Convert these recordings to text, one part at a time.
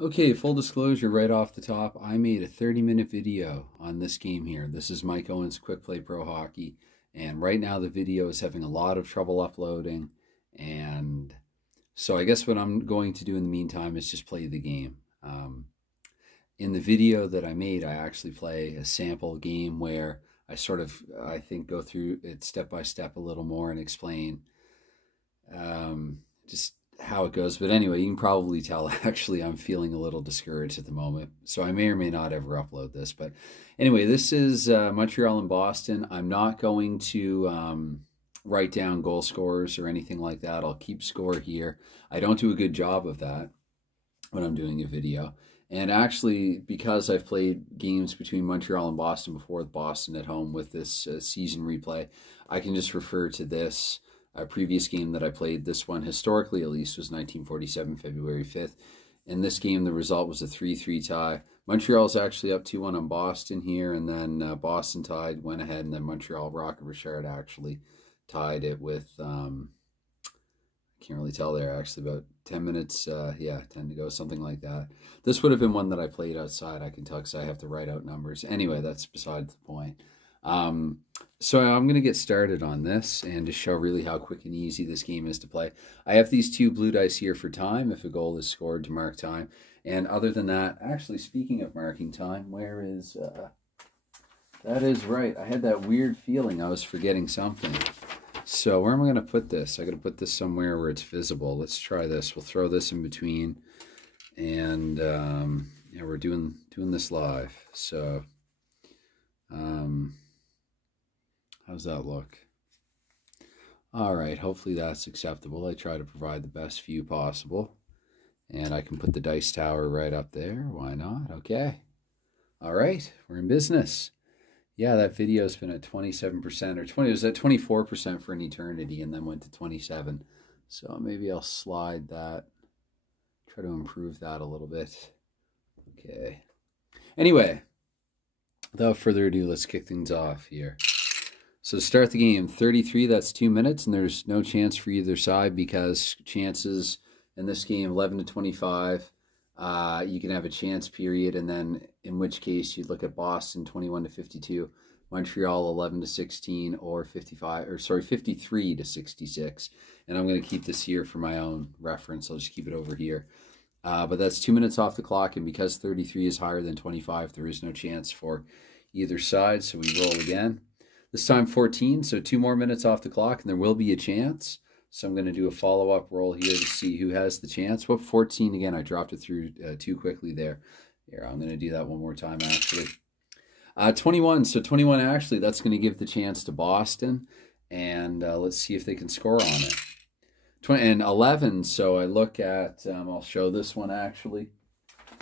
Okay, full disclosure right off the top, I made a 30-minute video on this game here. This is Mike Owens Quick Play Pro Hockey, and right now the video is having a lot of trouble uploading, and so I guess what I'm going to do in the meantime is just play the game. In the video that I made, I actually play a sample game where I think, go through it step by step a little more and explain just how it goes. But anyway, you can probably tell actually I'm feeling a little discouraged at the moment, so I may or may not ever upload this. But anyway, this is Montreal and Boston. I'm not going to write down goal scorers or anything like that. I'll keep score here. I don't do a good job of that when I'm doing a video. And actually, because I've played games between Montreal and Boston before, with Boston at home with this season replay, I can just refer to this previous game that I played. This one, historically at least, was 1947, February 5th. In this game, the result was a 3-3 tie. Montreal's actually up 2-1 on Boston here, and then Boston went ahead, and then Montreal, Rocket Richard actually tied it with, I can't really tell there, actually, about 10 minutes, 10 to go, something like that. This would have been one that I played outside, I can tell, because I have to write out numbers. Anyway, that's beside the point. So I'm going to get started on this and to show really how quick and easy this game is to play. I have these two blue dice here for time, if a goal is scored, to mark time. And other than that, actually, speaking of marking time, where is, that is right. I had that weird feeling I was forgetting something. So where am I going to put this? I got to put this somewhere where it's visible. Let's try this. We'll throw this in between. And yeah, we're doing this live. So how's that look? All right, hopefully that's acceptable. I try to provide the best view possible. And I can put the dice tower right up there. Why not? Okay. All right, we're in business. Yeah, that video's been at 27% or 20, it was at 24% for an eternity and then went to 27. So maybe I'll slide that, try to improve that a little bit. Okay. Anyway, without further ado, let's kick things off here. So to start the game, 33, that's 2 minutes, and there's no chance for either side because chances in this game, 11 to 25, you can have a chance period, and then in which case you'd look at Boston 21 to 52, Montreal 11 to 16, or 53 to 66. And I'm going to keep this here for my own reference. I'll just keep it over here. But that's 2 minutes off the clock, and because 33 is higher than 25, there is no chance for either side. So we roll again. This time 14, so 2 more minutes off the clock, and there will be a chance. So I'm going to do a follow-up roll here to see who has the chance. Whoop, 14 again. I dropped it through too quickly there. Here, I'm going to do that one more time, actually. 21, so 21 actually, that's going to give the chance to Boston. And let's see if they can score on it. 11, so I look at, I'll show this one actually.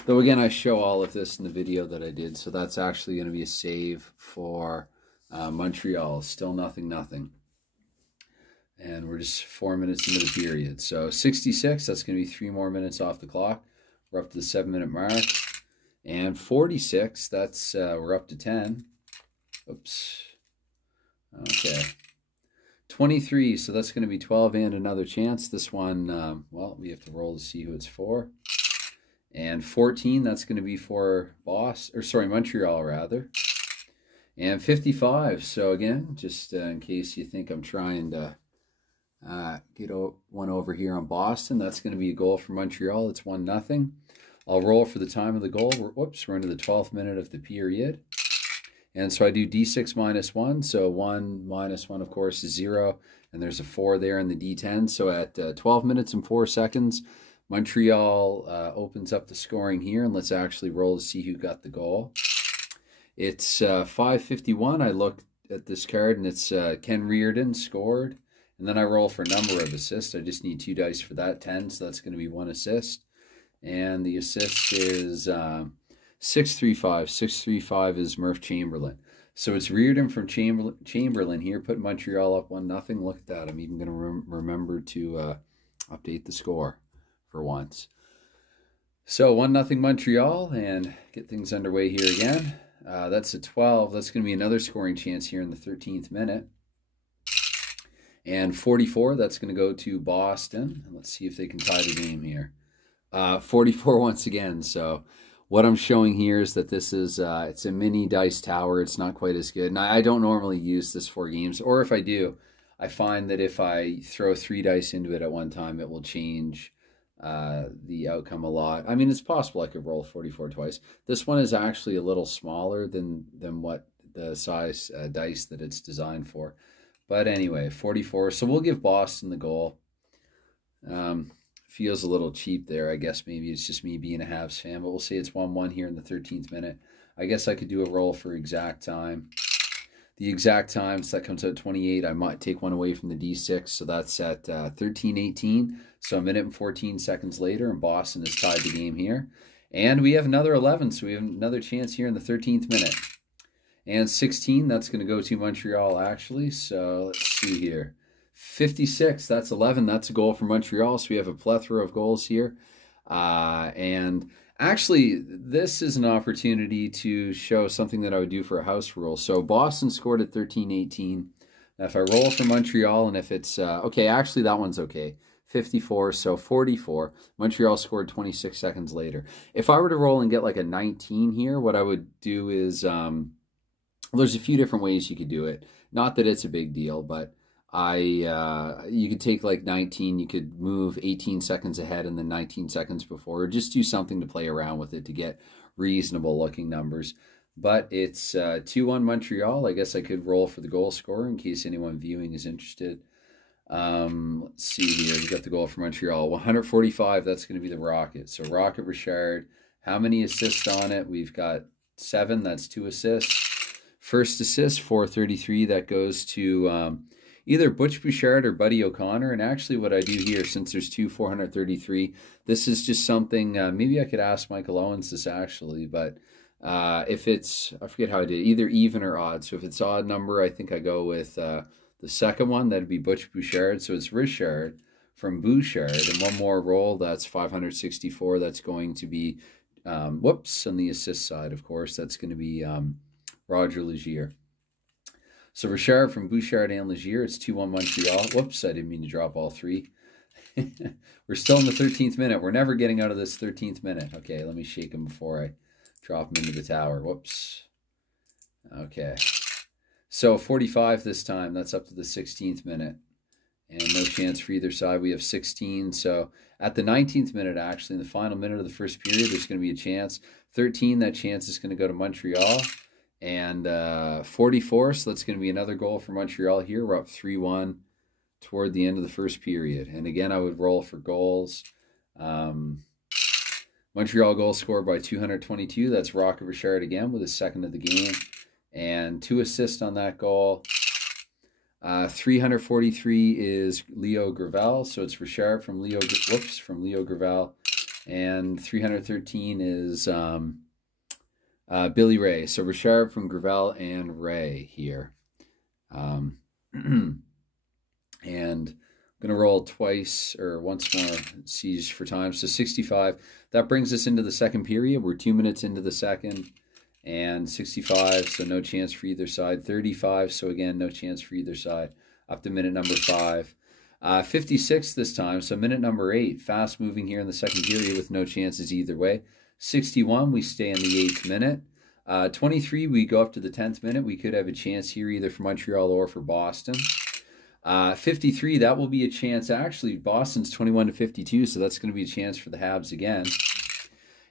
Though again, I show all of this in the video that I did. So that's actually going to be a save for Montreal. Still 0-0. And we're just 4 minutes into the period. So 66, that's going to be 3 more minutes off the clock. We're up to the 7-minute mark. And 46, that's, we're up to 10. Oops. Okay. 23, so that's going to be 12 and another chance. This one, well, we have to roll to see who it's for. And 14, that's going to be for Montreal, rather. And 55, so again, just in case you think I'm trying to get one over here on Boston, that's going to be a goal for Montreal. It's 1-0. I'll roll for the time of the goal. We're into the 12th minute of the period. And so I do D6 minus 1. So 1 minus 1, of course, is 0. And there's a 4 there in the D10. So at 12 minutes and 4 seconds, Montreal opens up the scoring here. And let's actually roll to see who got the goal. It's 5:51. I look at this card, and it's Ken Reardon scored. And then I roll for number of assists. I just need 2 dice for that, 10. So that's going to be 1 assist. And the assist is 635. 635 is Murph Chamberlain. So it's Reardon from Chamberlain here, put Montreal up 1-0. Look at that. I'm even going to remember to update the score for once. So 1-0 Montreal, and get things underway here again. That's a 12. That's going to be another scoring chance here in the 13th minute. And 44, that's going to go to Boston. Let's see if they can tie the game here. 44 once again. So what I'm showing here is that this is, it's a mini dice tower. It's not quite as good. And I don't normally use this for games, or if I do, I find that if I throw 3 dice into it at one time, it will change the outcome a lot. I mean, it's possible I could roll 44 twice. This one is actually a little smaller than what the size dice that it's designed for. But anyway, 44. So we'll give Boston the goal. Feels a little cheap there. I guess maybe it's just me being a Habs fan, but we'll say it's 1-1 here in the 13th minute. I guess I could do a roll for exact time. The exact time, so that comes out 28. I might take one away from the D6, so that's at 13:18. So a minute and 14 seconds later, and Boston has tied the game here. And we have another 11, so we have another chance here in the 13th minute. And 16, that's going to go to Montreal, actually. So let's see here. 56, that's 11. That's a goal for Montreal. So we have a plethora of goals here. And actually, this is an opportunity to show something that I would do for a house rule. So Boston scored at 13:18. Now, if I roll for Montreal, and if it's, okay, actually that one's okay. 54, so 44. Montreal scored 26 seconds later. If I were to roll and get like a 19 here, what I would do is, there's a few different ways you could do it. Not that it's a big deal, but you could take like 19, you could move 18 seconds ahead and then 19 seconds before, or just do something to play around with it to get reasonable looking numbers. But it's 2-1 Montreal. I guess I could roll for the goal scorer in case anyone viewing is interested. Let's see here. We got the goal for Montreal. 145, that's going to be the Rocket. So Rocket Richard, how many assists on it? We've got 7, that's 2 assists. First assist, 433, that goes to either Butch Bouchard or Buddy O'Connor. And actually what I do here, since there's 2 433, this is just something, maybe I could ask Michael Owens this actually, but if it's, I forget how I did it, either even or odd. So if it's odd number, I think I go with the second one, that'd be Butch Bouchard. So it's Richard from Bouchard. And one more roll, that's 564. That's going to be, whoops, on the assist side, of course, that's going to be Roger Legier. So Richard from Bouchard and Legier, it's 2-1 Montreal. Whoops, I didn't mean to drop all 3. We're still in the 13th minute. We're never getting out of this 13th minute. Okay, let me shake him before I drop him into the tower. Whoops. Okay. So 45 this time. That's up to the 16th minute. And no chance for either side. We have 16. So at the 19th minute, actually, in the final minute of the first period, there's going to be a chance. 13, that chance is going to go to Montreal. And 44, so that's going to be another goal for Montreal here. We're up 3-1 toward the end of the first period. And again, I would roll for goals. Montreal goal scored by 222. That's Rocket Richard again with his second of the game. And 2 assists on that goal. 343 is Leo Gravel. So it's Richard from Leo Gravel. And 313 is Billy Ray. So Richard from Gravel and Ray here. And I'm going to roll twice or once more, seize for time. So 65. That brings us into the second period. We're 2 minutes into the second. And 65, so no chance for either side. 35, so again, no chance for either side. Up to minute number 5. 56 this time, so minute number 8. Fast moving here in the second period with no chances either way. 61, we stay in the 8th minute. 23, we go up to the 10th minute. We could have a chance here either for Montreal or for Boston. 53, that will be a chance. Actually, Boston's 21-52, so that's going to be a chance for the Habs again.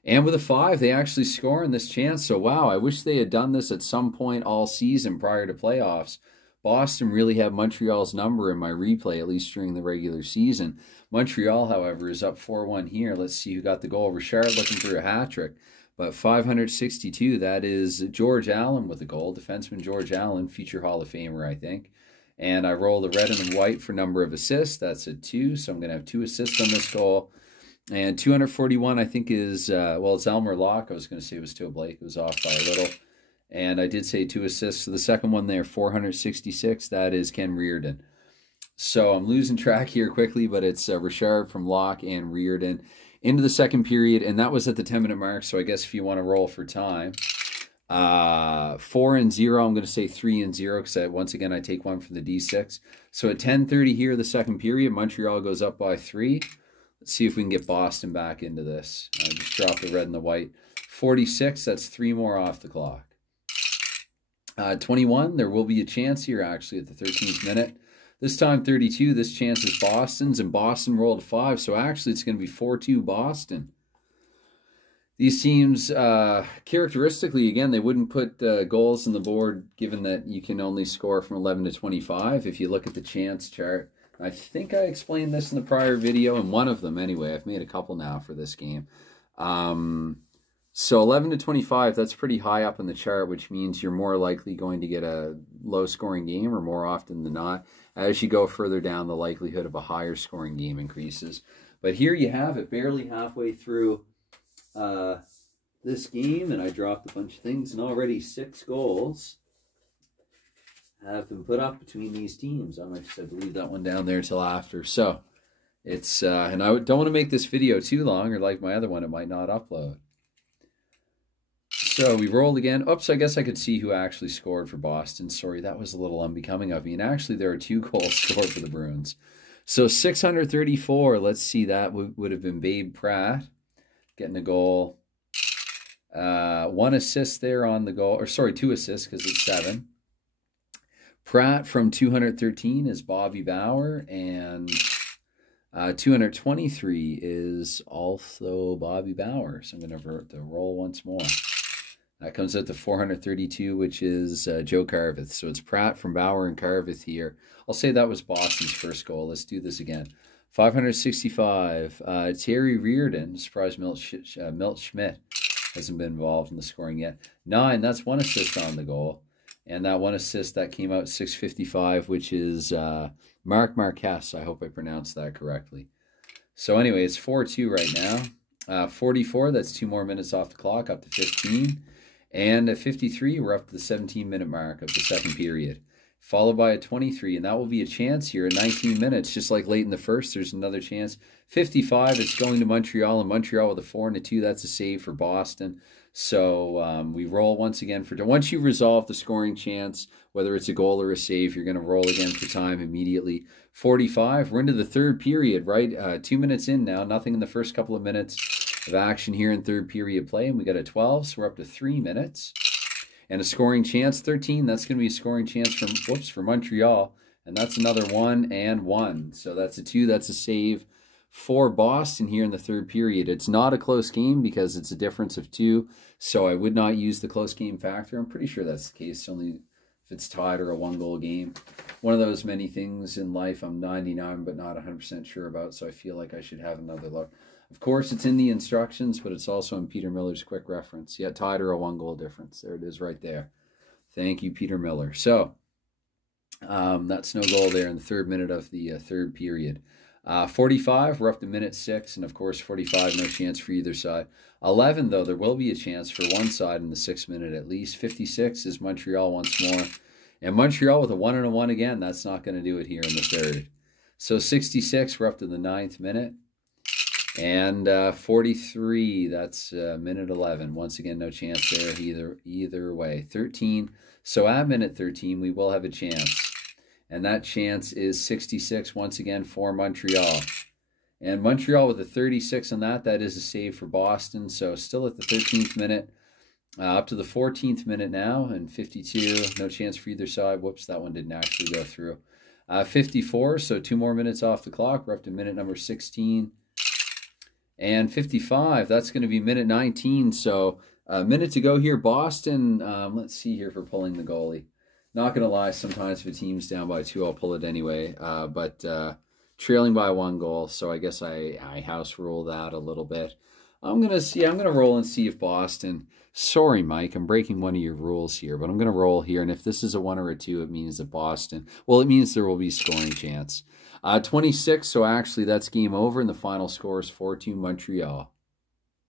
And with a 5, they actually score in this chance. So, wow, I wish they had done this at some point all season prior to playoffs. Boston really had Montreal's number in my replay, at least during the regular season. Montreal, however, is up 4-1 here. Let's see who got the goal. Richard looking for a hat trick. But 562, that is George Allen with a goal. Defenseman George Allen, future Hall of Famer, I think. And I roll the red and the white for number of assists. That's a 2, so I'm going to have 2 assists on this goal. And 241, I think, is, well, it's Elmer Locke. I was going to say it was Toe Blake. It was off by a little. And I did say 2 assists. So the second one there, 466, that is Ken Reardon. So I'm losing track here quickly, but it's Richard from Locke and Reardon into the second period. And that was at the 10-minute mark. So I guess if you want to roll for time, 4-0, I'm going to say 3-0 because once again, I take one from the D6. So at 10:30 here, the second period, Montreal goes up by 3. Let's see if we can get Boston back into this. Just drop the red and the white. 46, that's 3 more off the clock. 21, there will be a chance here actually at the 13th minute. This time 32, this chance is Boston's, and Boston rolled a 5, so actually it's going to be 4-2 Boston. These teams, characteristically, again, they wouldn't put goals on the board given that you can only score from 11 to 25. If you look at the chance chart, I think I explained this in the prior video, in one of them anyway. I've made a couple now for this game. So 11 to 25, that's pretty high up in the chart, which means you're more likely going to get a low-scoring game, or more often than not. As you go further down, the likelihood of a higher-scoring game increases. But here you have it, barely halfway through this game, and I dropped a bunch of things, and already 6 goals have been put up between these teams. I might just have to leave that one down there till after. So it's and I don't want to make this video too long, or like my other one, it might not upload. So we rolled again. Oops, I guess I could see who actually scored for Boston. Sorry, that was a little unbecoming of me. And actually, there are 2 goals scored for the Bruins. So 634, let's see, that would have been Babe Pratt getting a goal. 1 assist there on the goal. Or sorry, 2 assists because it's 7. Pratt from 213 is Bobby Bauer. And 223 is also Bobby Bauer. So I'm going to roll once more. That comes out to 432, which is Joe Carveth. So it's Pratt from Bauer and Carveth here. I'll say that was Boston's first goal. Let's do this again. 565. Terry Reardon. Surprised Milt Schmidt hasn't been involved in the scoring yet. 9. That's 1 assist on the goal. And that 1 assist, that came out 655, which is Mark Marquez. I hope I pronounced that correctly. So anyway, it's 4-2 right now. 44, that's 2 more minutes off the clock, up to 15. And at 53, we're up to the 17-minute mark of the second period, followed by a 23, and that will be a chance here at 19 minutes, just like late in the first, there's another chance. 55, it's going to Montreal, and Montreal with a 4-2, that's a save for Boston. So we roll once again for, once you resolve the scoring chance, whether it's a goal or a save, you're going to roll again for time immediately. 45, we're into the third period, right? 2 minutes in now, nothing in the first couple of minutes of action here in third period play, and we got a 12, so we're up to 3 minutes. And a scoring chance, 13, that's going to be a scoring chance for Montreal, and that's another 1 and 1. So that's a 2, that's a save for Boston here in the third period. It's not a close game because it's a difference of 2, so I would not use the close game factor. I'm pretty sure that's the case, only if it's tied or a 1-goal game. One of those many things in life I'm 99 but not 100% sure about, so I feel like I should have another look. Of course, it's in the instructions, but it's also in Peter Miller's quick reference. Yeah, tied or a 1-goal difference. There it is right there. Thank you, Peter Miller. So that's no goal there in the 3rd minute of the third period. 45, we're up to minute 6, and of course 45, no chance for either side. 11, though, there will be a chance for one side in the 6th minute at least. 56 is Montreal once more. And Montreal with a 1 and a 1 again, that's not going to do it here in the 3rd. So 66, we're up to the 9th minute. And 43, that's minute 11. Once again, no chance there either way. 13, so at minute 13, we will have a chance. And that chance is 66, once again, for Montreal. And Montreal with a 36 on that, that is a save for Boston. So still at the 13th minute, up to the 14th minute now, and 52, no chance for either side. Whoops, that one didn't actually go through. 54, so 2 more minutes off the clock. We're up to minute number 16. And 55, that's going to be minute 19. So a minute to go here. Boston, let's see here for pulling the goalie. Not going to lie, sometimes if a team's down by 2, I'll pull it anyway. But trailing by 1 goal, so I guess I house rule that a little bit. I'm going to roll and see if Boston, sorry, Mike, I'm breaking one of your rules here, but I'm going to roll here. And if this is a 1 or a 2, it means that Boston, well, it means there will be scoring chance. 26, so actually that's game over, and the final score is 4-2 Montreal.